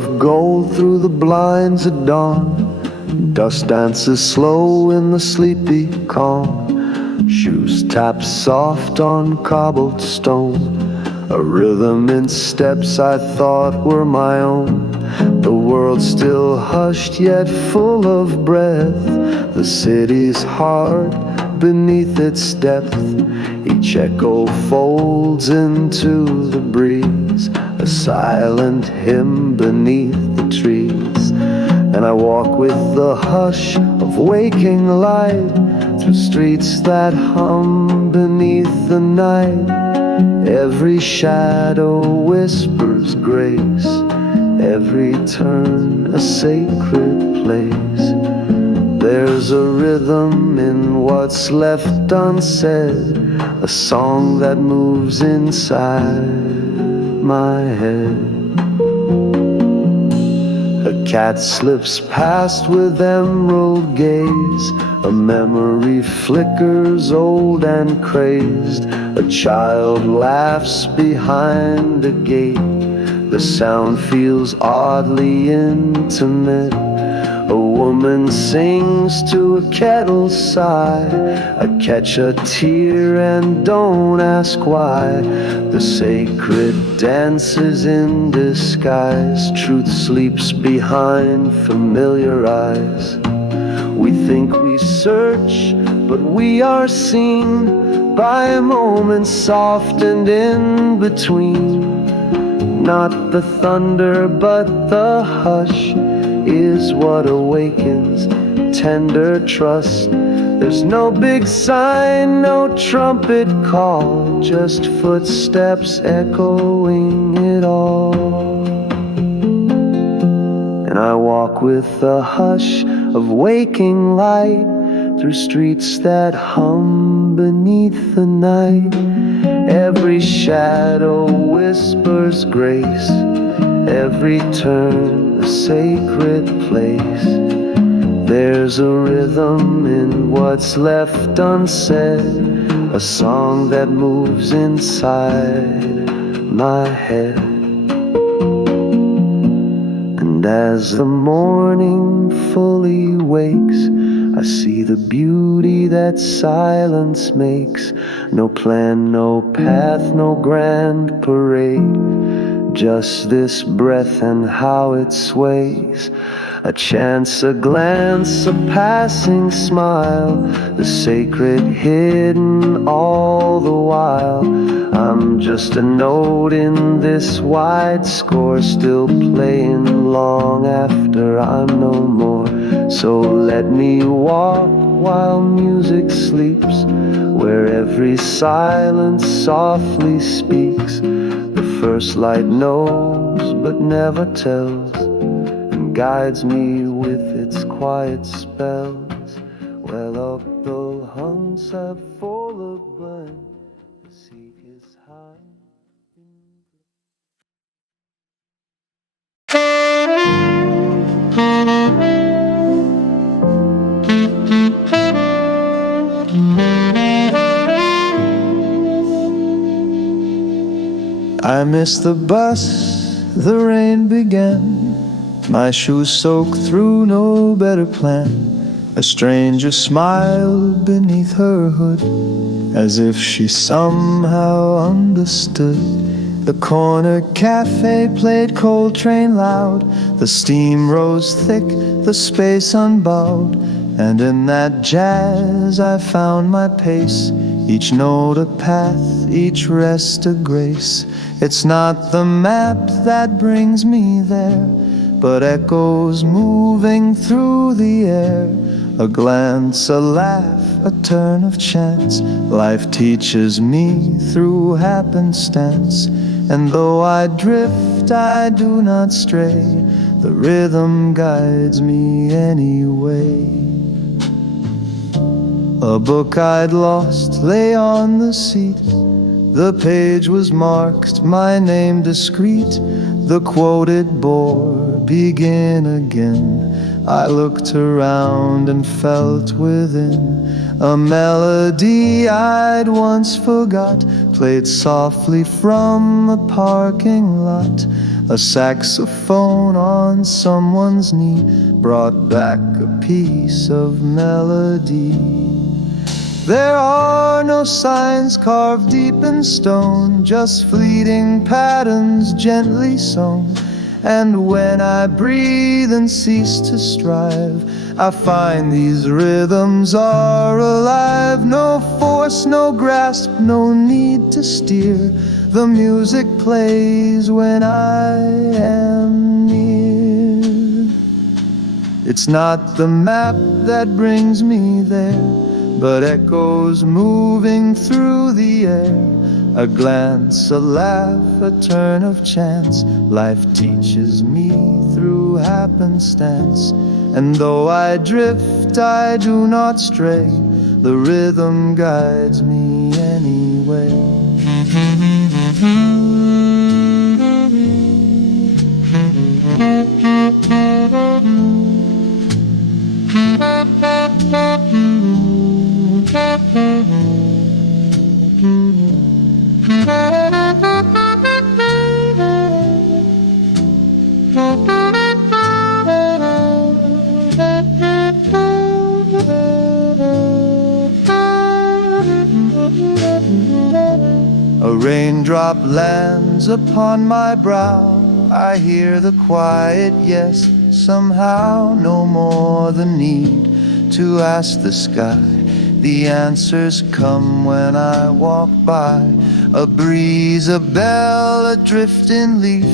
of gold through the blinds at dawn. Dust dances slow in the sleepy calm. Shoes tap soft on cobbled stone. A rhythm in steps I thought were my own. The world still hushed yet full of breath. The city's heart beneath its depth. Each echo folds into the breeze, a silent hymn beneath the trees. And I walk with the hush of waking light through streets that hum beneath the night. Every shadow whispers grace, every turn a sacred place. There's a rhythm in what's left unsaid, a song that moves inside my head. A cat slips past with emerald gaze. A memory flickers old and crazed. A child laughs behind a gate. The sound feels oddly intimate. A woman sings to a kettle's sigh. I catch a tear and don't ask why. The sacred dances in disguise. Truth sleeps behind familiar eyes. We think we search, but we are seen by moments soft and in between. Not the thunder, but the hush is what awakens tender trust. There's no big sign, no trumpet call, just footsteps echoing it all. And I walk with the hush of waking light through streets that hum beneath the night. Every shadow whispers grace, every turn a sacred place. There's a rhythm in what's left unsaid, a song that moves inside my head. And as the morning fully wakes, I see the beauty that silence makes. No plan, no path, no grand parade, just this breath and how it sways. A chance, a glance, a passing smile, the sacred hidden all the while. I'm just a note in this wide score, still playing long after I'm no more. So let me walk while music sleeps, where every silence softly speaks. The first light knows but never tells, and guides me with its quiet spells. Well, up the hunks are full of blend, the seek is high. I missed the bus, the rain began, my shoes soaked through, no better plan. A stranger smiled beneath her hood, as if she somehow understood. The corner cafe played Coltrane loud, the steam rose thick, the space unbowed, and in that jazz I found my pace, each note a path, each rest a grace. It's not the map that brings me there, but echoes moving through the air. A glance, a laugh, a turn of chance, life teaches me through happenstance. And though I drift, I do not stray, the rhythm guides me anyway. A book I'd lost lay on the seat, the page was marked, my name discreet. The quote it bore, begin again. I looked around and felt within a melody I'd once forgot, played softly from a parking lot. A saxophone on someone's knee brought back a piece of melody. There are no signs carved deep in stone, just fleeting patterns gently sewn. And when I breathe and cease to strive, I find these rhythms are alive. No force, no grasp, no need to steer. The music plays when I am near. It's not the map that brings me there, but echoes moving through the air. A glance, a laugh, a turn of chance. Life teaches me through happenstance. And though I drift, I do not stray. The rhythm guides me anyway. A raindrop lands upon my brow. I hear the quiet yes somehow. No more the need to ask the sky. The answers come when I walk by. A breeze, a bell, a drifting leaf,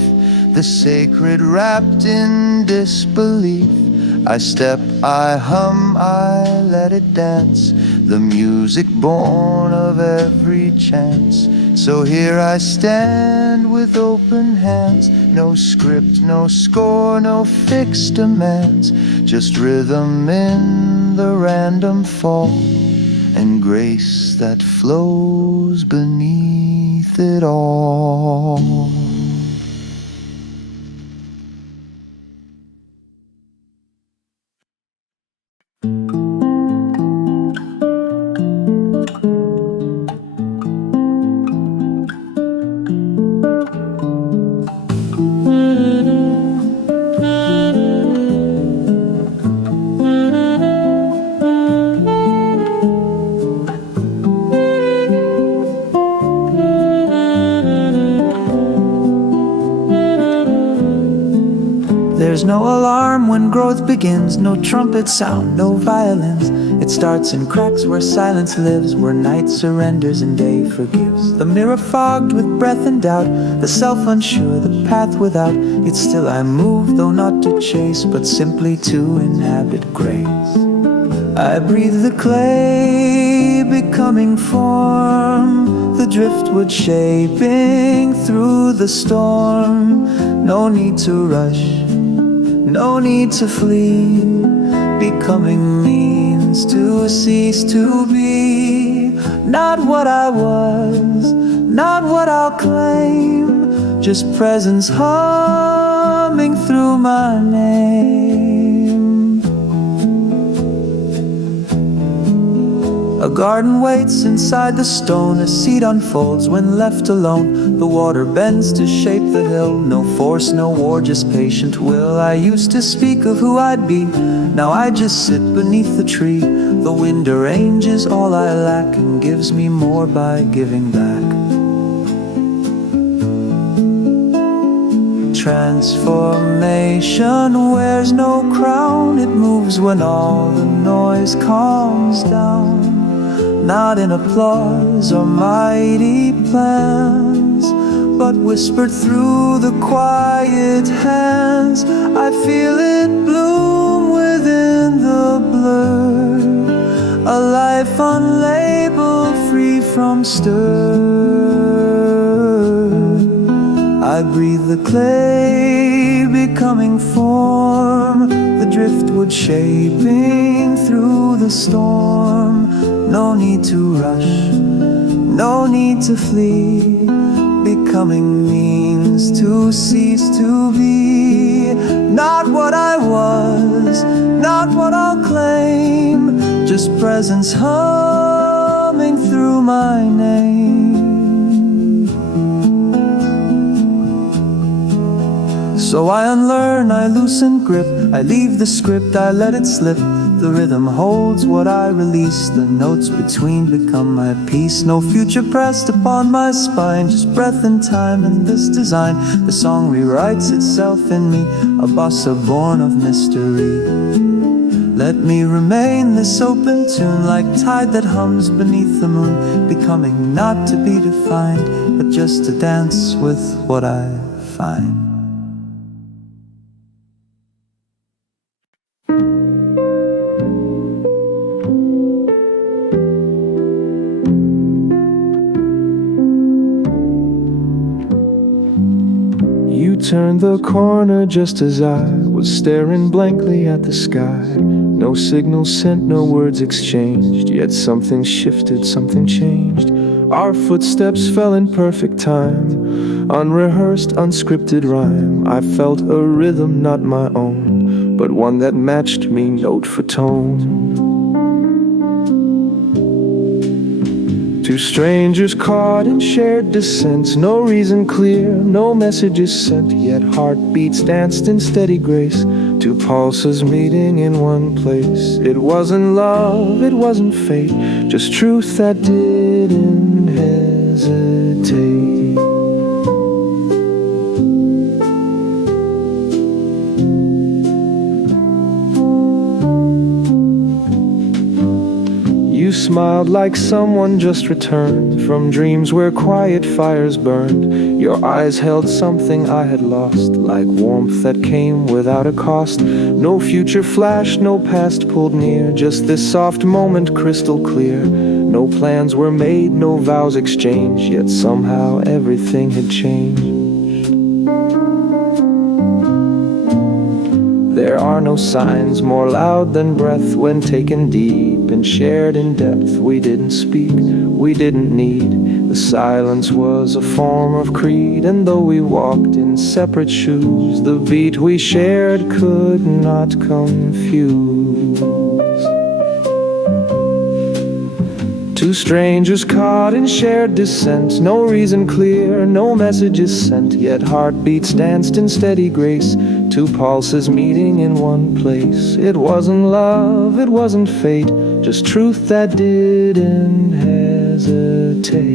the sacred wrapped in disbelief. I step, I hum, I let it dance, the music born of every chance. So here I stand with open hands. No script, no score, no fixed demands. Just rhythm in the random fall, and grace that flows beneath it all. There's no alarm when growth begins, no trumpet sound, no violins. It starts in cracks where silence lives, where night surrenders and day forgives. The mirror fogged with breath and doubt, the self unsure, the path without. Yet still I move, though not to chase, but simply to inhabit grace. I breathe the clay, becoming form, the driftwood shaping through the storm. No need to rush, no need to flee. Becoming means to cease to be. Not what I was, not what I'll claim, just presence humming through my name. A garden waits inside the stone, a seed unfolds when left alone. The water bends to shape the hill, no force, no war, just patient will. I used to speak of who I'd be, now I just sit beneath the tree. The wind arranges all I lack and gives me more by giving back. Transformation wears no crown, it moves when all the noise calms down. Not in applause or mighty plans, but whispered through the quiet hands. I feel it bloom within the blur, a life unlabeled, free from stir. I breathe the clay, becoming form, the driftwood shaping through the storm. No need to rush, no need to flee. Becoming means to cease to be. Not what I was, not what I'll claim, just presence humming through my name. So I unlearn, I loosen grip, I leave the script, I let it slip. The rhythm holds what I release, the notes between become my peace. No future pressed upon my spine, just breath and time in this design. The song rewrites itself in me, a bossa born of mystery. Let me remain this open tune, like tide that hums beneath the moon, becoming not to be defined, but just to dance with what I find. You turned the corner just as I was staring blankly at the sky. No signal sent, no words exchanged, yet something shifted, something changed. Our footsteps fell in perfect time, unrehearsed, unscripted rhyme. I felt a rhythm not my own, but one that matched me note for tone. Two strangers caught in shared descent, no reason clear, no messages sent, yet heartbeats danced in steady grace. Two pulses meeting in one place. It wasn't love, it wasn't fate, just truth that didn't hesitate. You smiled like someone just returned from dreams where quiet fires burned. Your eyes held something I had lost, like warmth that came without a cost. No future flashed, no past pulled near, just this soft moment crystal clear. No plans were made, no vows exchanged, yet somehow everything had changed. There are no signs more loud than breath when taken deep and shared in depth. We didn't speak, we didn't need. The silence was a form of creed, and though we walked in separate shoes, the beat we shared could not confuse. Two strangers caught in shared descent, no reason clear, no messages sent, yet heartbeats danced in steady grace. Two pulses meeting in one place. It wasn't love, it wasn't fate, just truth that didn't hesitate.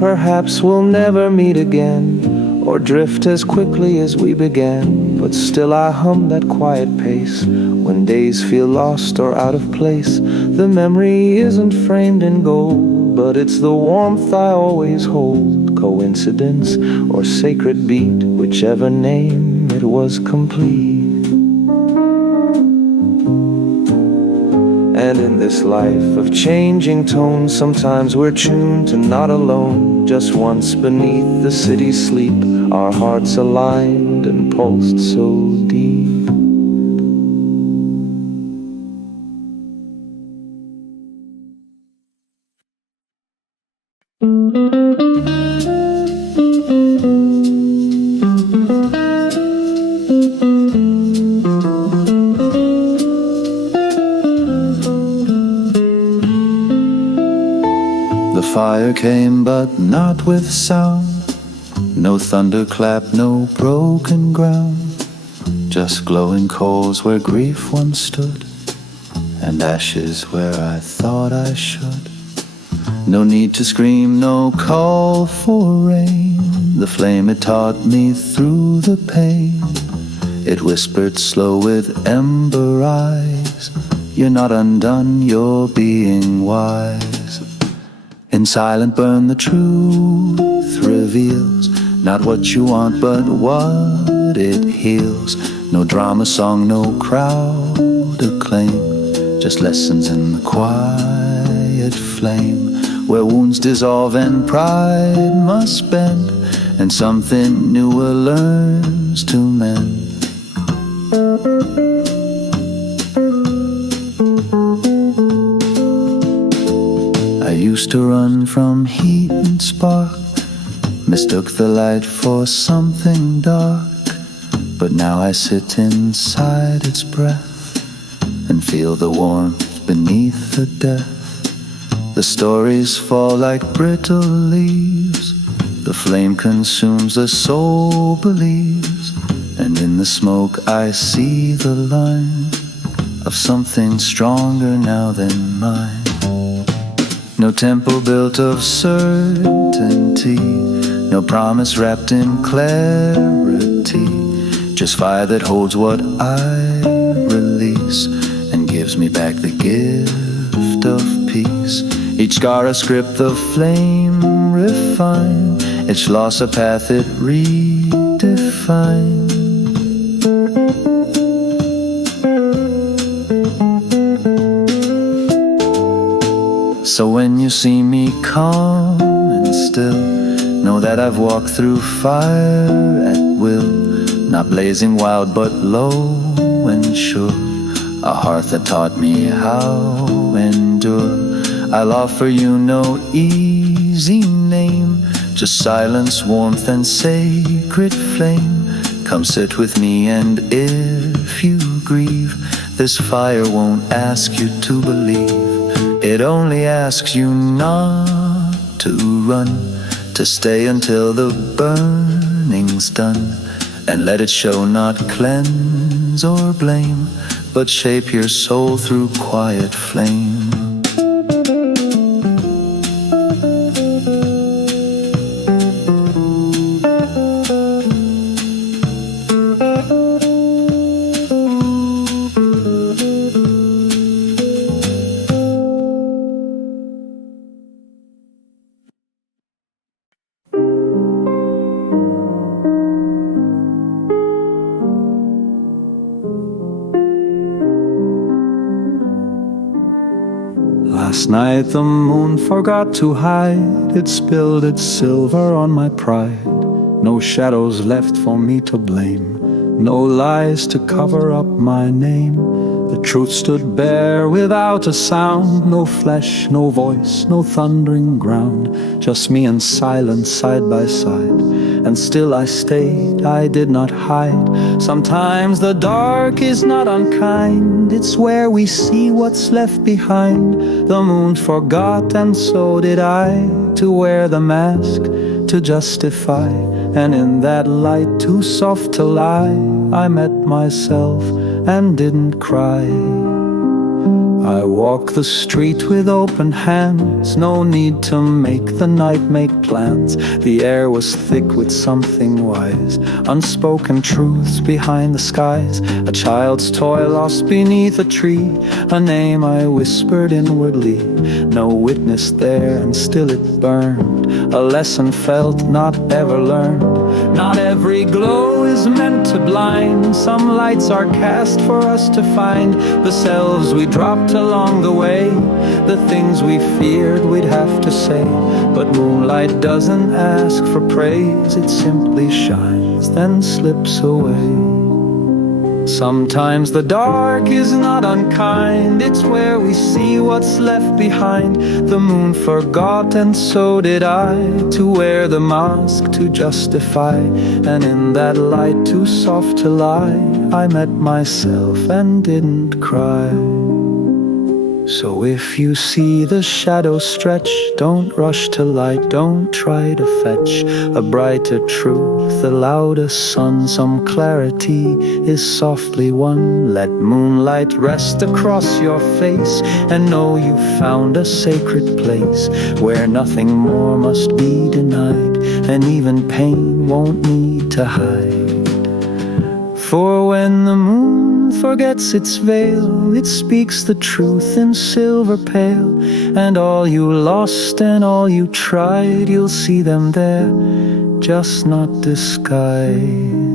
Perhaps we'll never meet again, or drift as quickly as we began, but still I hum that quiet pace when days feel lost or out of place. The memory isn't framed in gold, but it's the warmth I always hold. Coincidence or sacred beat, whichever name, it was complete. And in this life of changing tones, sometimes we're tuned to not alone. Just once beneath the city's sleep, our hearts aligned and pulsed so deep. The fire came but not with sound, no thunderclap, no broken ground, just glowing coals where grief once stood, and ashes where I thought I should. No need to scream, no call for rain. The flame had taught me through the pain. It whispered slow with ember eyes, you're not undone, you're being wise. In silent burn the truth reveals not what you want but what it heals. No drama song, no crowd acclaim, just lessons in the quiet flame, where wounds dissolve and pride must bend, and something newer learns to mend. I used to run from heat and spark, mistook the light for something dark, but now I sit inside its breath and feel the warmth beneath the death. The stories fall like brittle leaves. The flame consumes, the soul believes. And in the smoke I see the line of something stronger now than mine. No temple built of certainty, no promise wrapped in clarity. Just fire that holds what I release and gives me back the gift of peace. Each scar a script the flame refine, each loss a path it redefines. So when you see me calm and still, know that I've walked through fire at will. Not blazing wild but low and sure, a heart that taught me how endure. I'll offer you no easy name, just silence, warmth and sacred flame. Come sit with me, and if you grieve, this fire won't ask you to believe. It only asks you not to run, to stay until the burning's done, and let it show, not cleanse or blame, but shape your soul through quiet flame. Last night the moon forgot to hide, it spilled its silver on my pride. No shadows left for me to blame, no lies to cover up my name. The truth stood bare without a sound, no flesh, no voice, no thundering ground. Just me and silence side by side, and still I stayed, I did not hide. Sometimes the dark is not unkind, it's where we see what's left behind. The moon forgot and so did I, to wear the mask, to justify. And in that light too soft to lie, I met myself and didn't cry. I walk the street with open hands, no need to make the night make plans. The air was thick with something wise, unspoken truths behind the skies. A child's toy lost beneath a tree, a name I whispered inwardly. No witness there and still it burned, a lesson felt not ever learned. Not every glow is meant to blind, some lights are cast for us to find. The selves we dropped along the way, the things we feared we'd have to say. But moonlight doesn't ask for praise, it simply shines, then slips away. Sometimes the dark is not unkind, it's where we see what's left behind. The moon forgot and so did I, to wear the mask, to justify. And in that light too soft to lie, I met myself and didn't cry. So if you see the shadow stretch, don't rush to light, don't try to fetch a brighter truth, a louder sun. Some clarity is softly won. Let moonlight rest across your face, and know you found a sacred place where nothing more must be denied, and even pain won't need to hide. For when the moon forgets its veil, it speaks the truth in silver pale. And all you lost and all you tried, you'll see them there, just not disguised.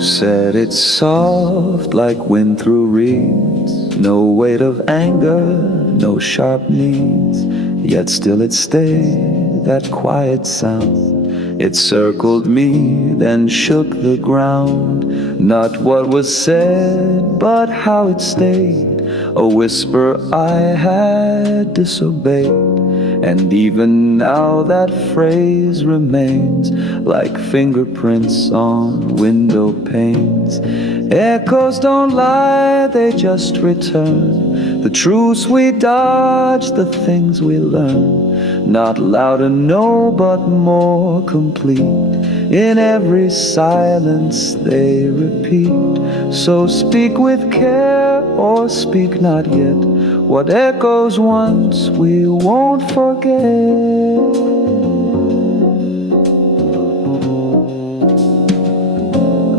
Said it's soft like wind through reeds, no weight of anger, no sharp needs, yet still it stayed that quiet sound. It circled me, then shook the ground. Not what was said, but how it stayed, a whisper I had disobeyed. And even now that phrase remains, like fingerprints on window panes. Echoes don't lie, they just return. The truths we dodge, the things we learn. Not louder, no, but more complete. In every silence they repeat. So speak with care or speak not yet. What echoes once we won't forget.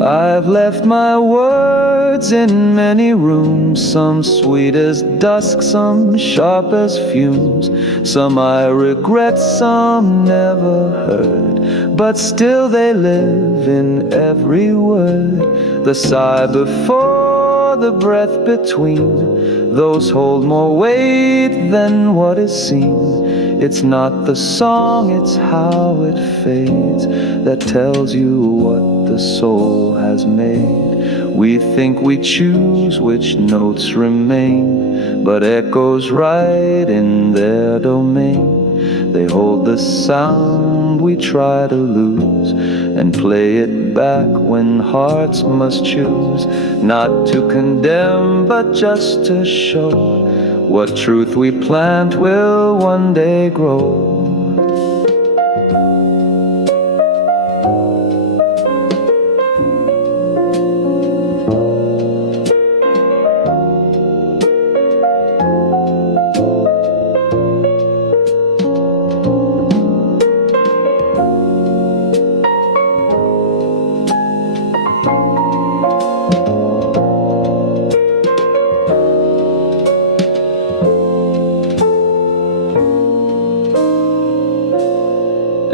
I've left my words in many rooms, some sweet as dusk, some sharp as fumes. Some I regret, some never heard, but still they live in every word. The sigh before, the breath between, those hold more weight than what is seen. It's not the song, it's how it fades that tells you what the soul has made. We think we choose which notes remain, but echoes right in their domain. They hold the sound we try to lose and play it back when hearts must choose. Not to condemn, but just to show what truth we plant will one day grow.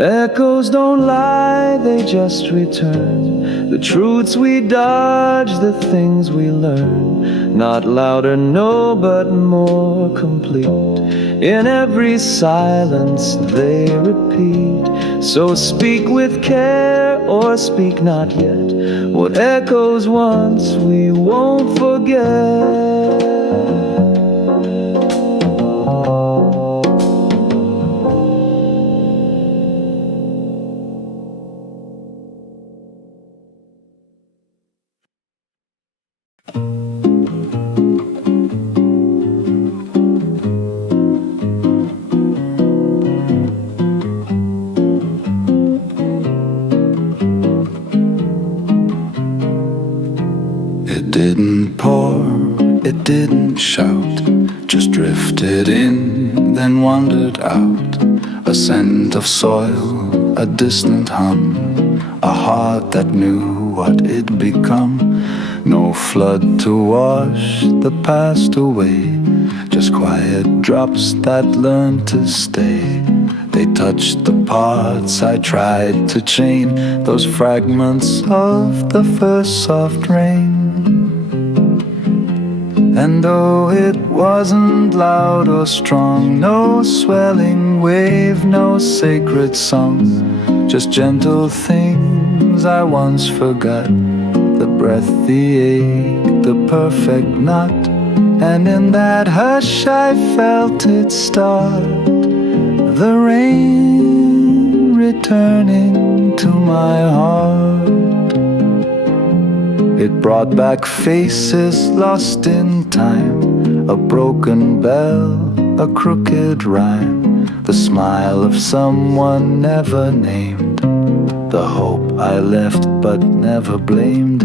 Echoes don't lie, they just return. The truths we dodge, the things we learn. Not louder, no, but more complete. In every silence they repeat. So speak with care or speak not yet. What echoes once we won't forget. Didn't pour, it didn't shout, just drifted in, then wandered out. A scent of soil, a distant hum, a heart that knew what it'd become. No flood to wash the past away, just quiet drops that learned to stay. They touched the parts I tried to chain, those fragments of the first soft rain. And though it wasn't loud or strong, no swelling wave, no sacred song, just gentle things I once forgot. The breath, the ache, the perfect knot. And in that hush I felt it start. The rain returning to my heart. It brought back faces lost in time, a broken bell, a crooked rhyme, the smile of someone never named, the hope I left but never blamed.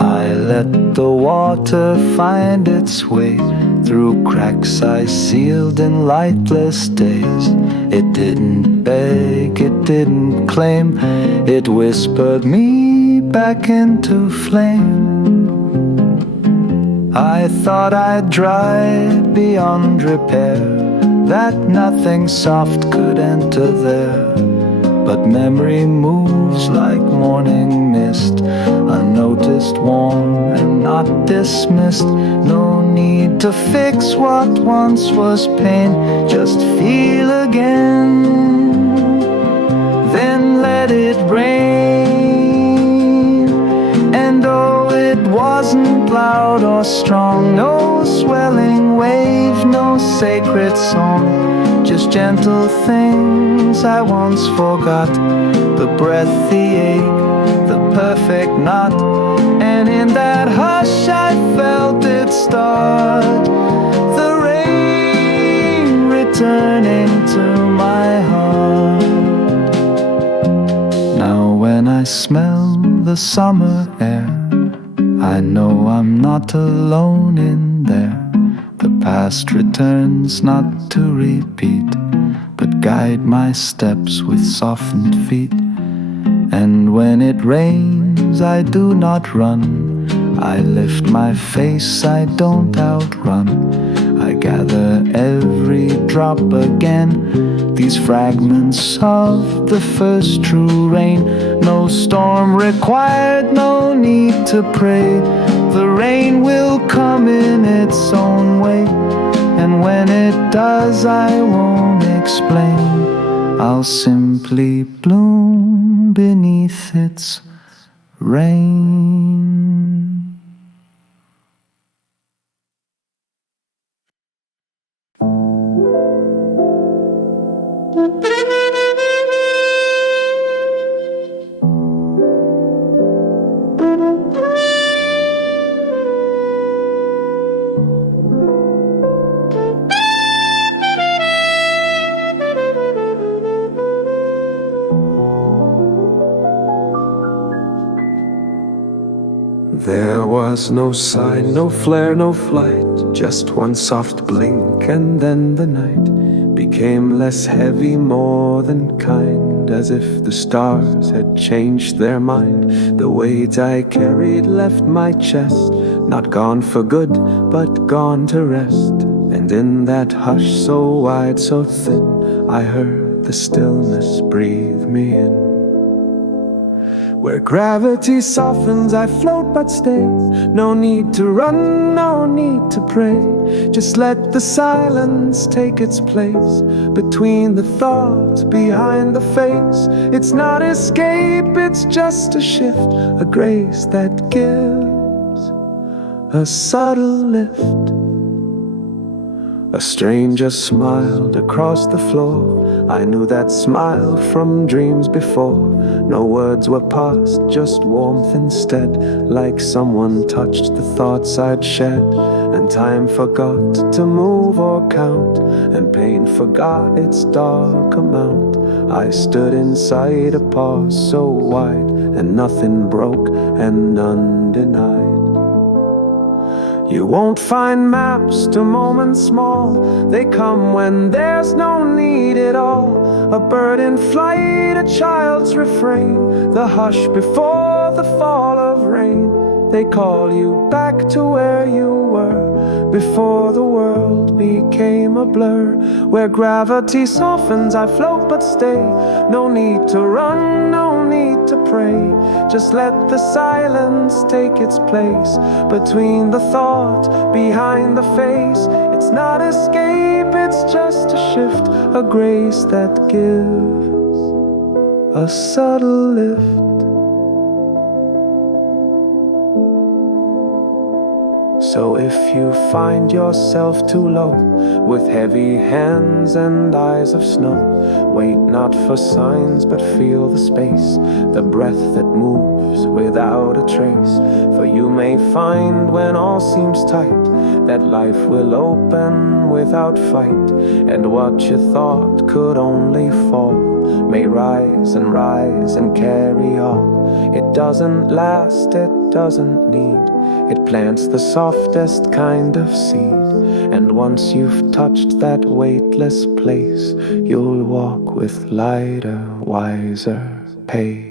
I let the water find its way through cracks I sealed in lightless days. It didn't beg, it didn't claim, it whispered me back into flame. I thought I'd dried beyond repair, that nothing soft could enter there. But memory moves like morning mist, unnoticed, warm and not dismissed. No need to fix what once was pain, just feel again. let it rain. And oh, it wasn't loud or strong, no swelling wave, no sacred song, just gentle things I once forgot. The breath, the ache, the perfect knot, and in that hush I felt it start. The rain returning to my heart. Now when I smell the summer air, I know I'm not alone in there. The past returns not to repeat, but guide my steps with softened feet. And when it rains, I do not run. I lift my face, I don't outrun. I gather every drop again, these fragments of the first true rain. No storm required, no need to pray. The rain will come in its own way, and when it does, I won't explain. I'll simply bloom beneath its rain. There was no sign, no flare, no flight, just one soft blink, and then the night became less heavy, more than kind, as if the stars had changed their mind. The weight I carried left my chest, not gone for good, but gone to rest. And in that hush so wide, so thin, I heard the stillness breathe me in. Where gravity softens, I float but stay. No need to run, no need to pray. Just let the silence take its place between the thoughts, behind the face. It's not escape, it's just a shift, a grace that gives a subtle lift. A stranger smiled across the floor. I knew that smile from dreams before. No words were passed, just warmth instead, like someone touched the thoughts I'd shed. And time forgot to move or count, and pain forgot its dark amount. I stood inside a pause so wide, and nothing broke and none denied. You won't find maps to moments small. They come when there's no need at all. A bird in flight, a child's refrain, the hush before the fall of rain. They call you back to where you were before the world became a blur. Where gravity softens, I float but stay. No need to run, no need to pray. Just let the silence take its place between the thought, behind the face. It's not escape, it's just a shift, a grace that gives a subtle lift. So if you find yourself too low, with heavy hands and eyes of snow, wait not for signs but feel the space, the breath that moves without a trace. For you may find when all seems tight, that life will open without fight, and what you thought could only fall may rise and carry on. It doesn't last, it doesn't need. It plants the softest kind of seed, and once you've touched that weightless place, you'll walk with lighter, wiser pace.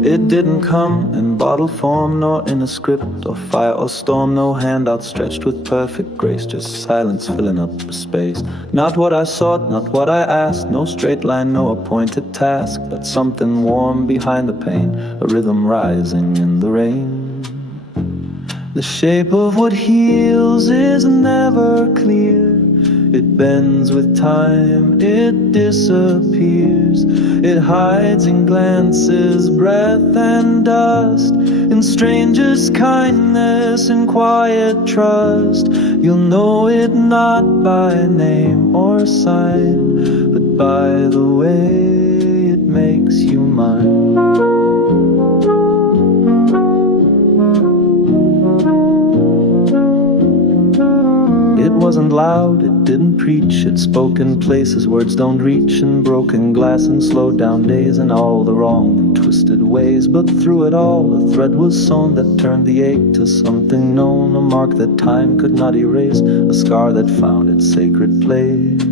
It didn't come in bottle form, nor in a script or fire or storm. No hand outstretched with perfect grace, just silence filling up the space. Not what I sought, not what I asked, no straight line, no appointed task, but something warm behind the pain, a rhythm rising in the rain. The shape of what heals is never clear. It bends with time, it disappears. It hides in glances, breath and dust, in strangers' kindness and quiet trust. You'll know it not by name or sign, but by the way it makes you mine. It wasn't loud, it didn't preach, it spoke in places words don't reach, in broken glass and slowed down days, in all the wrong and twisted ways. But through it all, a thread was sewn that turned the ache to something known, a mark that time could not erase, a scar that found its sacred place.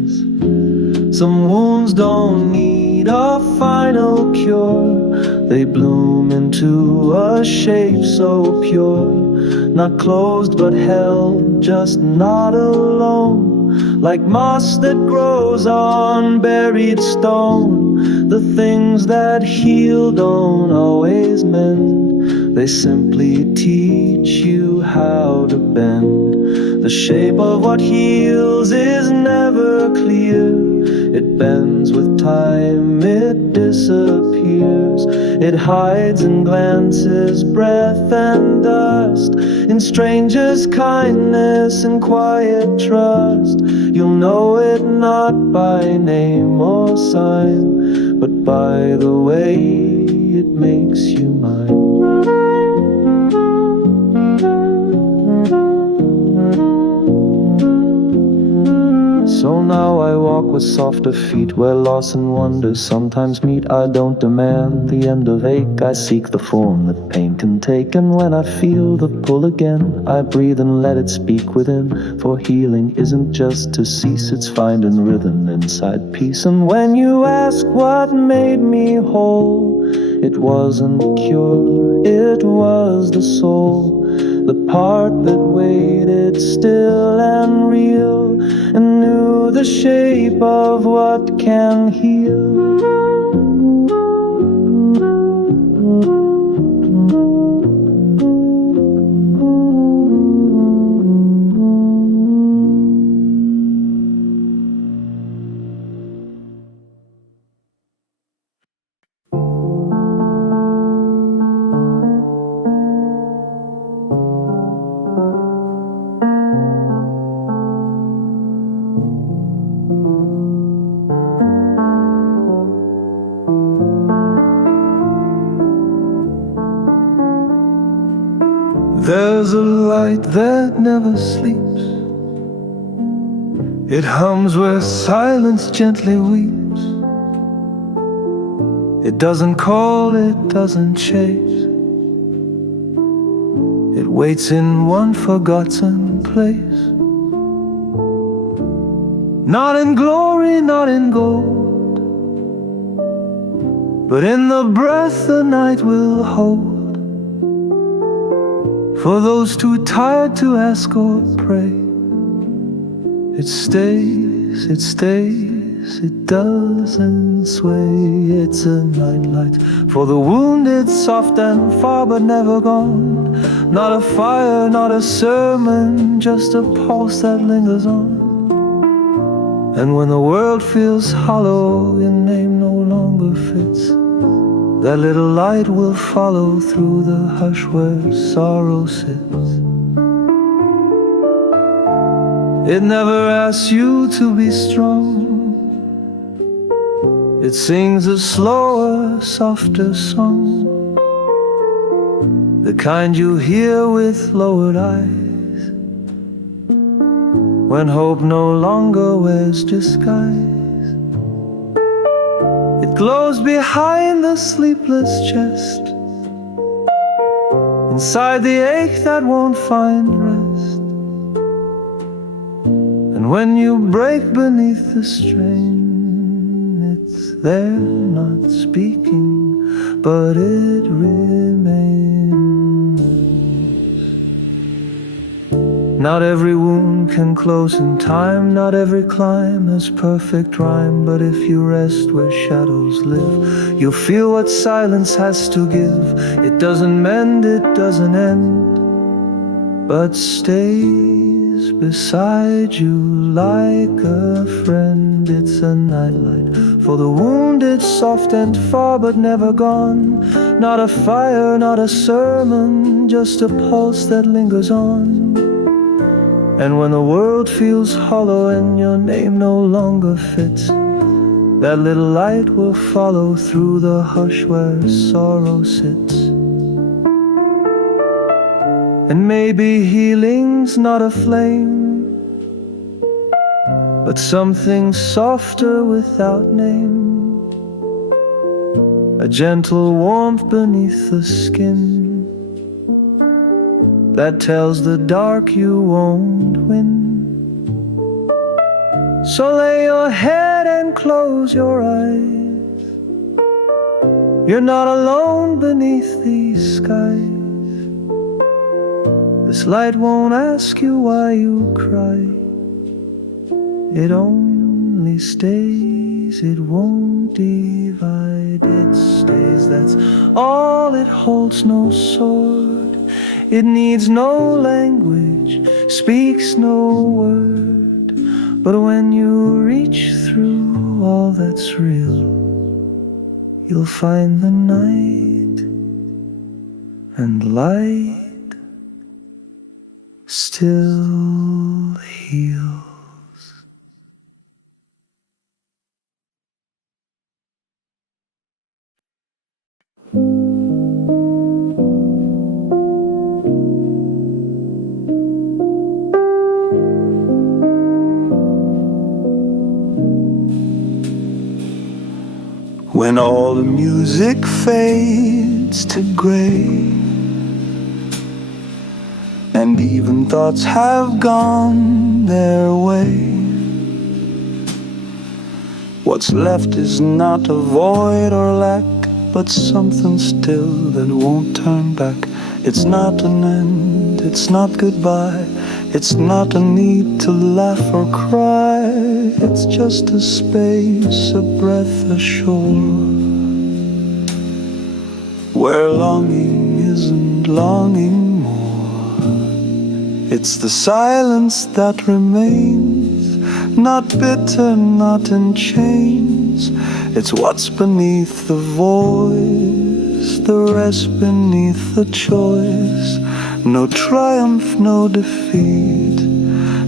Some wounds don't need a final cure, they bloom into a shape so pure, not closed but held, just not alone, like moss that grows on buried stone. The things that heal don't always mend, they simply teach you how to bend. The shape of what heals is never clear. It bends with time, it disappears. It hides in glances, breath and dust, in strangers' kindness and quiet trust. You'll know it not by name or sign, but by the way it makes you mine. So now I walk with softer feet, where loss and wonder sometimes meet. I don't demand the end of ache, I seek the form that pain can take. And when I feel the pull again, I breathe and let it speak within. For healing isn't just to cease, it's finding rhythm inside peace. And when you ask what made me whole, it wasn't cure, it was the soul, the part that waited still and real, and knew the shape of what can heal. There's a light that never sleeps. It hums where silence gently weeps. It doesn't call, it doesn't chase. It waits in one forgotten place. Not in glory, not in gold, but in the breath the night will hold. For those too tired to ask or pray, it stays, it doesn't sway. It's a nightlight for the wounded, soft and far but never gone. Not a fire, not a sermon, just a pulse that lingers on. And when the world feels hollow, your name no longer fits, that little light will follow through the hush where sorrow sits. It never asks you to be strong. It sings a slower, softer song, the kind you hear with lowered eyes, when hope no longer wears disguise. It glows behind the sleepless chest, inside the ache that won't find rest. And when you break beneath the strain, it's there, not speaking, but it remains. Not every wound can close in time, not every climb has perfect rhyme, but if you rest where shadows live, you'll feel what silence has to give. It doesn't mend, it doesn't end, but stays beside you like a friend. It's a nightlight for the wounded, soft and far but never gone. Not a fire, not a sermon, just a pulse that lingers on. And when the world feels hollow and your name no longer fits, that little light will follow through the hush where sorrow sits. And maybe healing's not a flame, but something softer without name, a gentle warmth beneath the skin that tells the dark you won't win. So lay your head and close your eyes. You're not alone beneath these skies. This light won't ask you why you cry. It only stays, it won't divide. It stays, that's all it holds, no sword. It needs no language, speaks no word. But when you reach through all that's real, you'll find the night and light still heals. When all the music fades to gray, and even thoughts have gone their way, what's left is not a void or lack, but something still that won't turn back. It's not an end, it's not goodbye, it's not a need to laugh or cry. It's just a space, a breath ashore, where longing isn't longing more. It's the silence that remains, not bitter, not in chains. It's what's beneath the voice, the rest beneath the choice. No triumph, no defeat,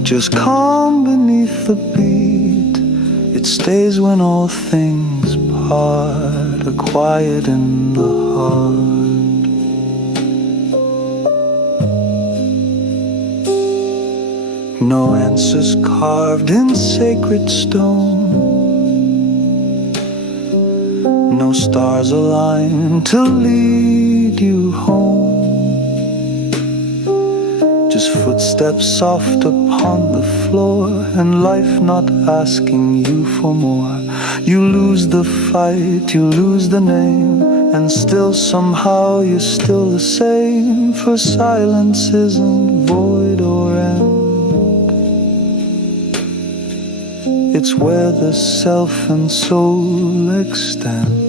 just calm beneath the beat. It stays when all things part, are quiet in the heart. No answers carved in sacred stone, no stars aligned to lead you home. Just footsteps soft upon the floor, and life not asking you for more. You lose the fight, you lose the name, and still somehow you're still the same. For silence isn't void or end, it's where the self and soul extend.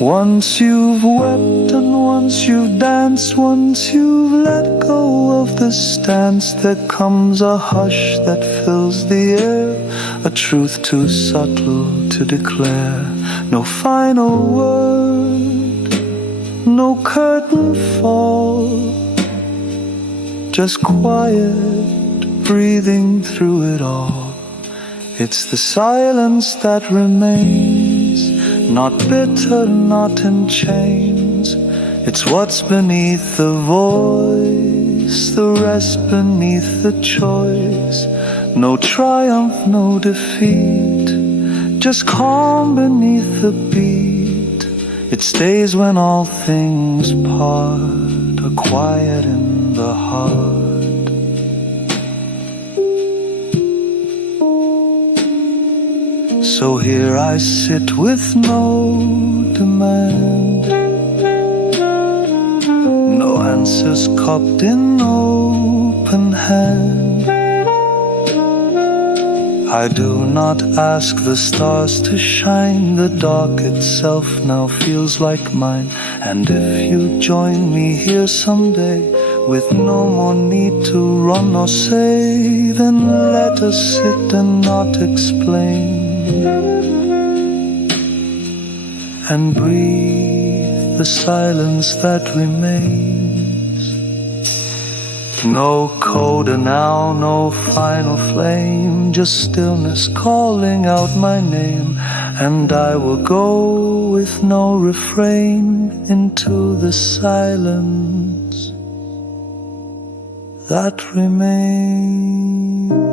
Once you've wept and once you've danced, once you've let go of the stance, there comes a hush that fills the air, a truth too subtle to declare. No final word, no curtain fall, just quiet breathing through it all. It's the silence that remains, not bitter, not in chains. It's what's beneath the voice, the rest beneath the choice. No triumph, no defeat, just calm beneath the beat. It stays when all things part, are quiet in the heart. So here I sit with no demand, no answers cocked in open hand. I do not ask the stars to shine, the dark itself now feels like mine. And if you join me here someday, with no more need to run or say, then let us sit and not explain, and breathe the silence that remains. No coda now, no final flame, just stillness calling out my name. And I will go with no refrain into the silence that remains.